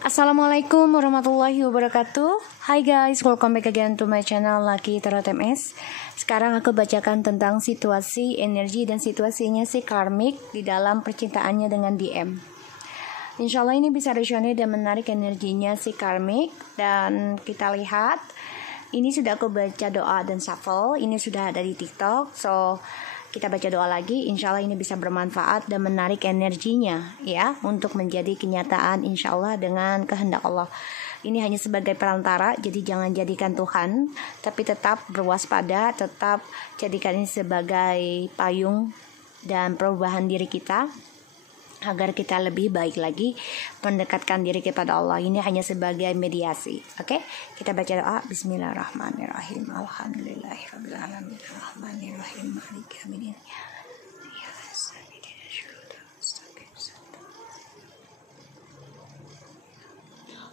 Assalamualaikum warahmatullahi wabarakatuh. Hi guys, welcome back again to my channel Lucky Tarot MS. Sekarang aku bacakan tentang situasi, energi, dan situasinya si karmik di dalam percintaannya dengan DM. Insya Allah ini bisa resonate dan menarik energinya si karmik. Dan kita lihat, ini sudah aku baca doa dan shuffle. Ini sudah ada di TikTok. So kita baca doa lagi, insya Allah ini bisa bermanfaat dan menarik energinya ya, untuk menjadi kenyataan insya Allah dengan kehendak Allah. Ini hanya sebagai perantara, jadi jangan jadikan Tuhan, tapi tetap berwaspada, tetap jadikan ini sebagai payung dan perubahan diri kita agar kita lebih baik lagi mendekatkan diri kepada Allah. Ini hanya sebagai mediasi. Oke? Kita baca doa. Bismillahirrahmanirrahim. Alhamdulillahirabbil alamin. Arrahmanirrahim. Maliki yaumiddin.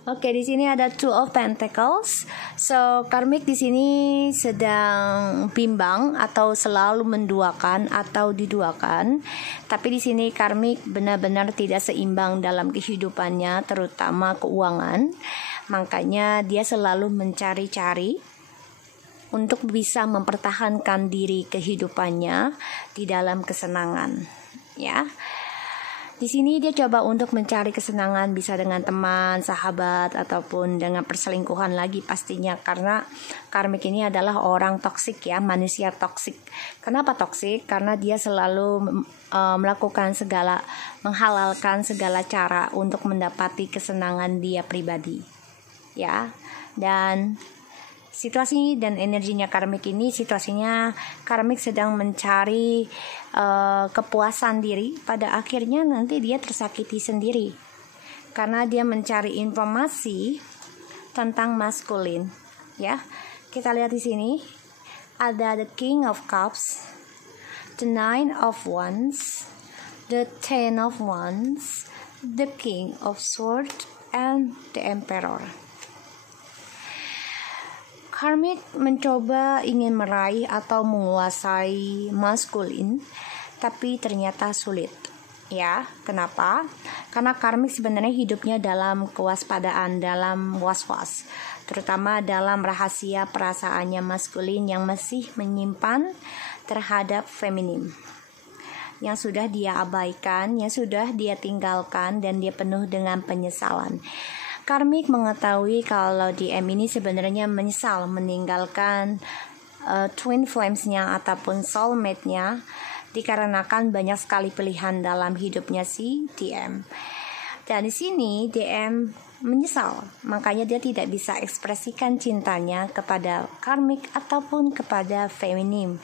Oke, di sini ada Two of Pentacles. So, karmik di sini sedang bimbang atau selalu menduakan atau diduakan. Tapi di sini karmik benar-benar tidak seimbang dalam kehidupannya, terutama keuangan. Makanya dia selalu mencari-cari untuk bisa mempertahankan diri kehidupannya di dalam kesenangan, ya. Di sini dia coba untuk mencari kesenangan, bisa dengan teman, sahabat, ataupun dengan perselingkuhan lagi pastinya, karena karmik ini adalah orang toksik ya, manusia toksik. Kenapa toksik? Karena dia selalu menghalalkan segala cara untuk mendapati kesenangan dia pribadi, ya. Dan situasi dan energinya karmik ini, situasinya karmik sedang mencari kepuasan diri. Pada akhirnya nanti dia tersakiti sendiri karena dia mencari informasi tentang maskulin, ya. Kita lihat di sini ada the King of Cups, the Nine of Wands, the Ten of Wands, the King of Swords, and the Emperor. Karmik mencoba ingin meraih atau menguasai maskulin, tapi ternyata sulit. Ya, kenapa? Karena karmik sebenarnya hidupnya dalam kewaspadaan, dalam was-was, terutama dalam rahasia perasaannya maskulin yang masih menyimpan terhadap feminim, yang sudah dia abaikan, yang sudah dia tinggalkan, dan dia penuh dengan penyesalan. Karmik mengetahui kalau DM ini sebenarnya menyesal meninggalkan twin flames-nya ataupun soulmate-nya, dikarenakan banyak sekali pilihan dalam hidupnya si DM. Dan di sini DM menyesal, makanya dia tidak bisa ekspresikan cintanya kepada karmik ataupun kepada feminim.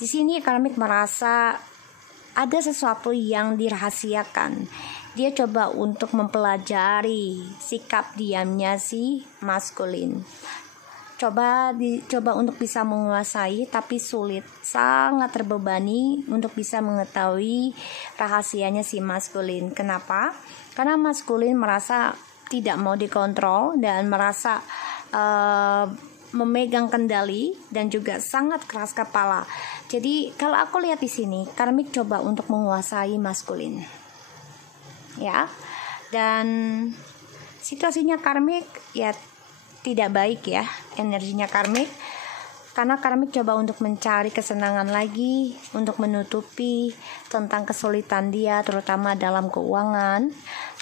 Di sini karmik merasa ada sesuatu yang dirahasiakan. Dia coba untuk mempelajari sikap diamnya si maskulin. Coba untuk bisa menguasai, tapi sulit, sangat terbebani untuk bisa mengetahui rahasianya si maskulin. Kenapa? Karena maskulin merasa tidak mau dikontrol dan merasa memegang kendali dan juga sangat keras kepala. Jadi kalau aku lihat di sini, karmik coba untuk menguasai maskulin, ya. Dan situasinya karmik ya tidak baik ya, energinya karmik, karena karmik coba untuk mencari kesenangan lagi, untuk menutupi tentang kesulitan dia, terutama dalam keuangan.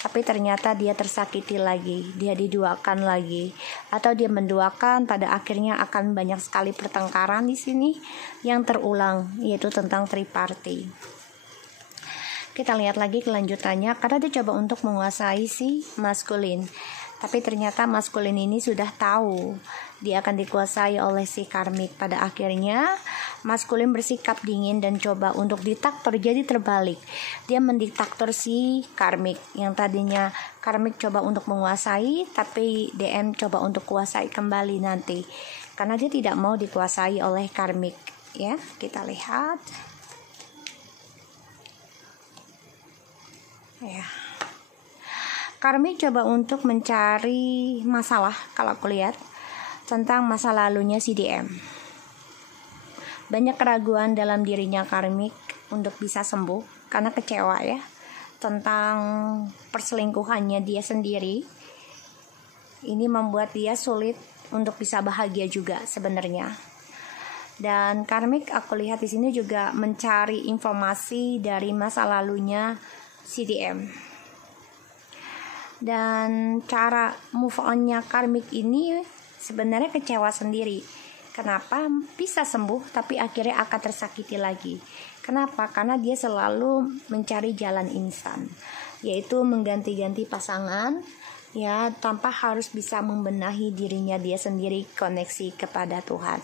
Tapi ternyata dia tersakiti lagi, dia diduakan lagi, atau dia menduakan. Pada akhirnya akan banyak sekali pertengkaran di sini yang terulang, yaitu tentang triparty. Kita lihat lagi kelanjutannya, karena dia coba untuk menguasai si maskulin. Tapi ternyata maskulin ini sudah tahu dia akan dikuasai oleh si karmik. Pada akhirnya maskulin bersikap dingin dan coba untuk diktator, jadi terbalik. Dia mendiktator si karmik. Yang tadinya karmik coba untuk menguasai, tapi DM coba untuk kuasai kembali nanti, karena dia tidak mau dikuasai oleh karmik. Ya, kita lihat. Ya. Karmik coba untuk mencari masalah, kalau aku lihat, tentang masa lalunya si DM. Banyak keraguan dalam dirinya karmik untuk bisa sembuh, karena kecewa ya, tentang perselingkuhannya dia sendiri. Ini membuat dia sulit untuk bisa bahagia juga sebenarnya. Dan karmik aku lihat di sini juga mencari informasi dari masa lalunya si DM. Dan cara move on-nya karmik ini sebenarnya kecewa sendiri. Kenapa bisa sembuh tapi akhirnya akan tersakiti lagi? Kenapa? Karena dia selalu mencari jalan instan, yaitu mengganti-ganti pasangan, ya, tanpa harus bisa membenahi dirinya dia sendiri, koneksi kepada Tuhan.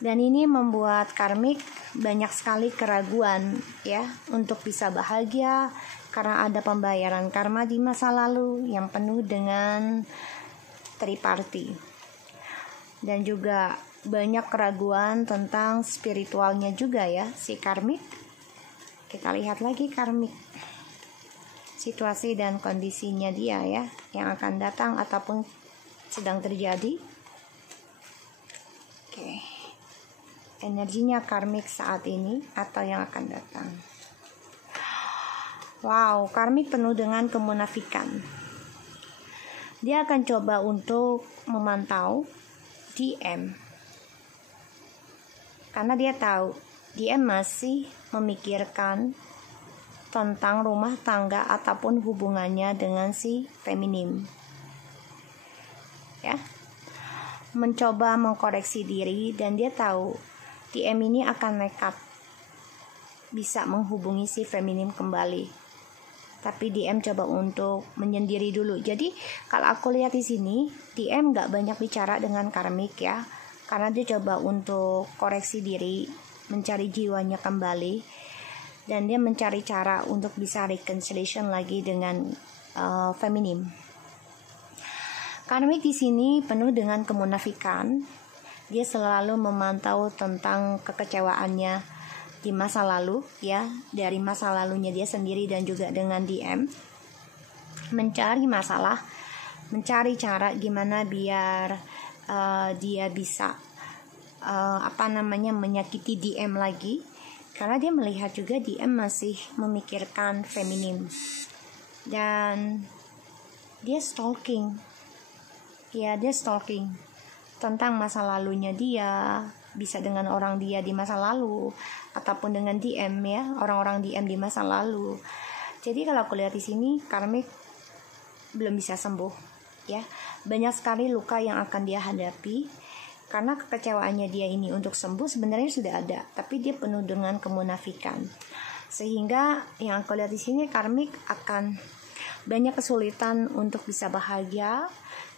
Dan ini membuat karmik banyak sekali keraguan, ya, untuk bisa bahagia karena ada pembayaran karma di masa lalu yang penuh dengan triparty. Dan juga banyak keraguan tentang spiritualnya juga ya si karmik. Kita lihat lagi karmik, situasi dan kondisinya dia ya yang akan datang ataupun sedang terjadi. Oke. Energinya karmik saat ini atau yang akan datang. Wow, karmik penuh dengan kemunafikan. Dia akan coba untuk memantau DM, karena dia tahu DM masih memikirkan tentang rumah tangga ataupun hubungannya dengan si feminim, ya, mencoba mengkoreksi diri. Dan dia tahu DM ini akan nekat bisa menghubungi si feminim kembali. Tapi DM coba untuk menyendiri dulu. Jadi kalau aku lihat di sini, DM nggak banyak bicara dengan karmik ya, karena dia coba untuk koreksi diri, mencari jiwanya kembali, dan dia mencari cara untuk bisa reconciliation lagi dengan feminim. Karmik di sini penuh dengan kemunafikan. Dia selalu memantau tentang kekecewaannya di masa lalu ya, dari masa lalunya dia sendiri dan juga dengan DM, mencari masalah, mencari cara gimana biar dia bisa menyakiti DM lagi, karena dia melihat juga DM masih memikirkan feminim. Dan dia stalking tentang masa lalunya dia, bisa dengan orang dia di masa lalu ataupun dengan DM ya, orang-orang DM di masa lalu. Jadi kalau aku lihat di sini karmik belum bisa sembuh ya. Banyak sekali luka yang akan dia hadapi karena kekecewaannya dia ini untuk sembuh sebenarnya sudah ada, tapi dia penuh dengan kemunafikan. Sehingga yang aku lihat di sini karmik akan banyak kesulitan untuk bisa bahagia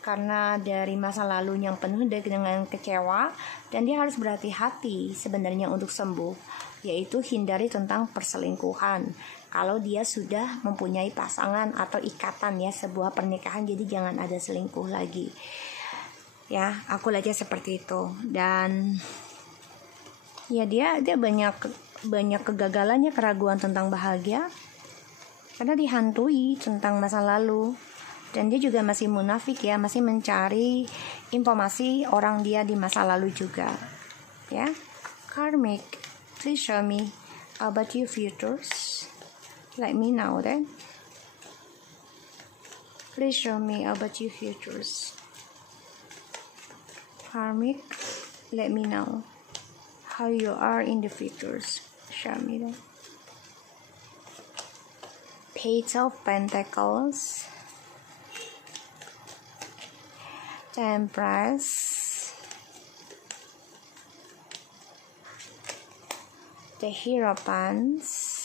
karena dari masa lalu yang penuh dengan kecewa, dan dia harus berhati-hati sebenarnya untuk sembuh, yaitu hindari tentang perselingkuhan kalau dia sudah mempunyai pasangan atau ikatan ya, sebuah pernikahan. Jadi jangan ada selingkuh lagi ya, aku lihatnya seperti itu. Dan ya dia banyak kegagalannya, keraguan tentang bahagia karena dihantui tentang masa lalu. Dan dia juga masih munafik ya, masih mencari informasi orang dia di masa lalu juga ya. Karmic, please show me about your futures. Let me know then. Please show me about your futures. Karmic, let me know how you are in the futures. Show me then. Page of Pentacles, Temperance, the Hierophants.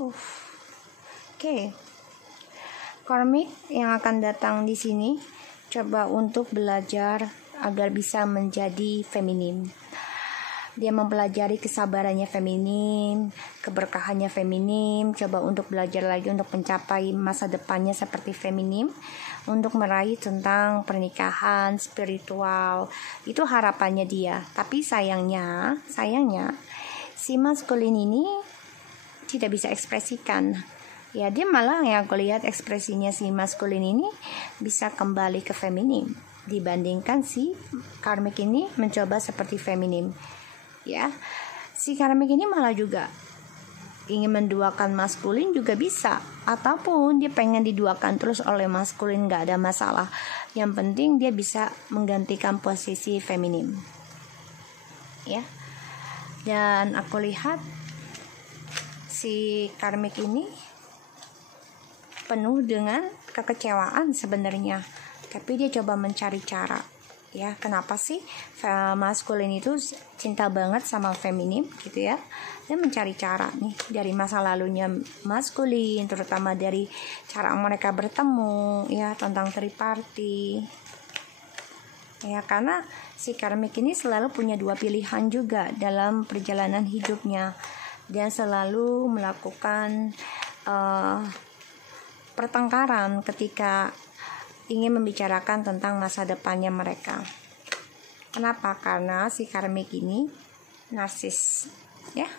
Oke. Karmik yang akan datang di sini coba untuk belajar agar bisa menjadi feminim. Dia mempelajari kesabarannya feminim, keberkahannya feminim, coba untuk belajar lagi untuk mencapai masa depannya seperti feminim, untuk meraih tentang pernikahan spiritual. Itu harapannya dia. Tapi sayangnya si maskulin ini tidak bisa ekspresikan. Ya, dia malah yang aku lihat ekspresinya si maskulin ini bisa kembali ke feminim dibandingkan si karmik ini mencoba seperti feminim. Ya, si karmik ini malah juga ingin menduakan maskulin juga bisa, ataupun dia pengen diduakan terus oleh maskulin, nggak ada masalah. Yang penting dia bisa menggantikan posisi feminim, ya. Dan aku lihat si karmik ini penuh dengan kekecewaan sebenarnya, tapi dia coba mencari cara. Ya, kenapa sih maskulin itu cinta banget sama feminim gitu ya? Dia mencari cara nih dari masa lalunya maskulin, terutama dari cara mereka bertemu ya, tentang triparty. Ya, karena si karmik ini selalu punya dua pilihan juga dalam perjalanan hidupnya. Dia selalu melakukan pertengkaran ketika ingin membicarakan tentang masa depannya mereka. Kenapa? Karena si karmik ini narsis, ya.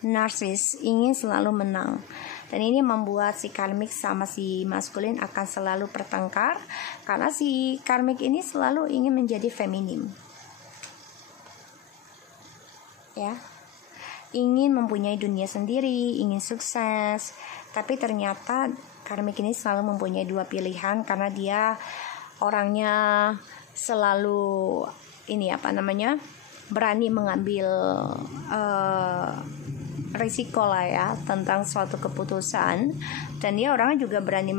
Narsis ingin selalu menang. Dan ini membuat si karmik sama si maskulin akan selalu bertengkar karena si karmik ini selalu ingin menjadi feminim. Ya. Ingin mempunyai dunia sendiri, ingin sukses, tapi ternyata karmik ini selalu mempunyai dua pilihan karena dia orangnya selalu berani mengambil risiko lah ya tentang suatu keputusan, dan dia orangnya juga berani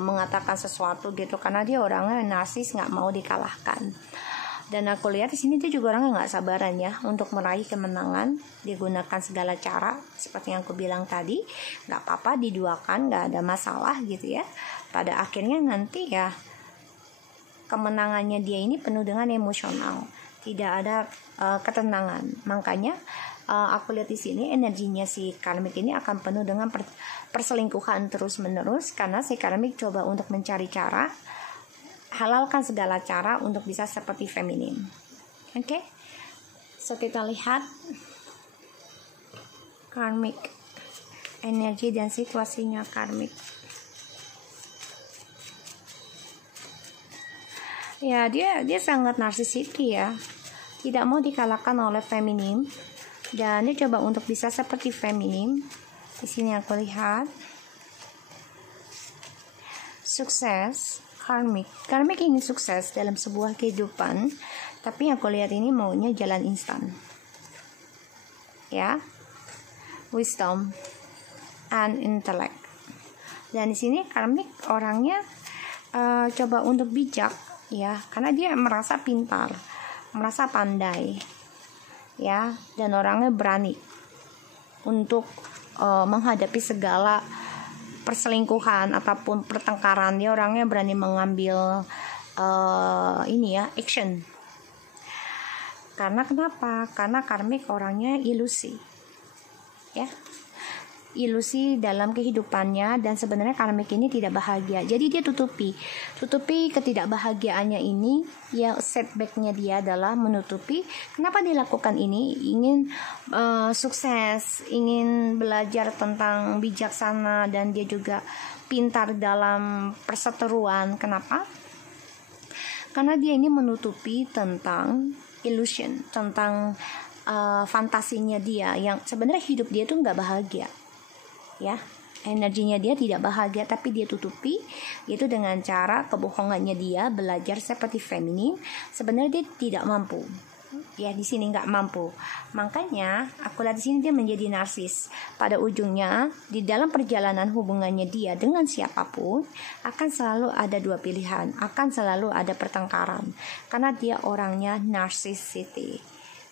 mengatakan sesuatu gitu karena dia orangnya narsis, nggak mau dikalahkan. Dan aku lihat di sini dia juga orangnya nggak sabaran ya untuk meraih kemenangan. Dia gunakan segala cara seperti yang aku bilang tadi, nggak apa-apa diduakan, nggak ada masalah gitu ya. Pada akhirnya nanti ya kemenangannya dia ini penuh dengan emosional, tidak ada ketenangan. Makanya aku lihat di sini energinya si karmik ini akan penuh dengan perselingkuhan terus menerus karena si karmik coba untuk mencari cara, halalkan segala cara untuk bisa seperti feminim. Oke. So kita lihat karmik, energi dan situasinya karmik. Ya, dia sangat narsistik ya. Tidak mau dikalahkan oleh feminim dan dia coba untuk bisa seperti feminim. Di sini aku lihat sukses. Karmik ingin sukses dalam sebuah kehidupan, tapi aku lihat ini maunya jalan instan. Ya. Wisdom and intellect. Dan di sini karmik orangnya coba untuk bijak ya, karena dia merasa pintar, merasa pandai. Ya, dan orangnya berani untuk menghadapi segala perselingkuhan ataupun pertengkaran. Dia orangnya berani mengambil action. Karena kenapa? Karena karmik orangnya ilusi, ya, ilusi dalam kehidupannya, dan sebenarnya karmik ini tidak bahagia. Jadi dia tutupi ketidakbahagiaannya ini. Ya, setbacknya dia adalah menutupi. Kenapa dia lakukan ini? Ingin sukses, ingin belajar tentang bijaksana, dan dia juga pintar dalam perseteruan. Kenapa? Karena dia ini menutupi tentang illusion, tentang fantasinya dia yang sebenarnya hidup dia tuh nggak bahagia. Ya, energinya dia tidak bahagia, tapi dia tutupi itu dengan cara kebohongannya dia belajar seperti feminim. Sebenarnya dia tidak mampu. Ya, di sini nggak mampu. Makanya aku lihat di sini dia menjadi narsis. Pada ujungnya di dalam perjalanan hubungannya dia dengan siapapun akan selalu ada dua pilihan, akan selalu ada pertengkaran karena dia orangnya narcissity.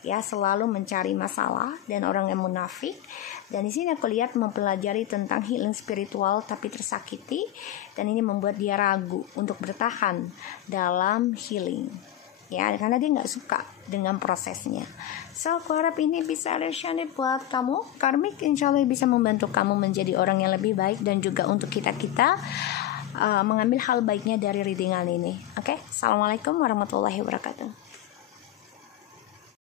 Ya, selalu mencari masalah dan orang yang munafik. Dan di sini aku lihat mempelajari tentang healing spiritual tapi tersakiti, dan ini membuat dia ragu untuk bertahan dalam healing. Ya, karena dia nggak suka dengan prosesnya. So, aku harap ini bisa resonate buat kamu. Karmik insya Allah bisa membantu kamu menjadi orang yang lebih baik, dan juga untuk kita mengambil hal baiknya dari readingan ini. Oke, Assalamualaikum warahmatullahi wabarakatuh.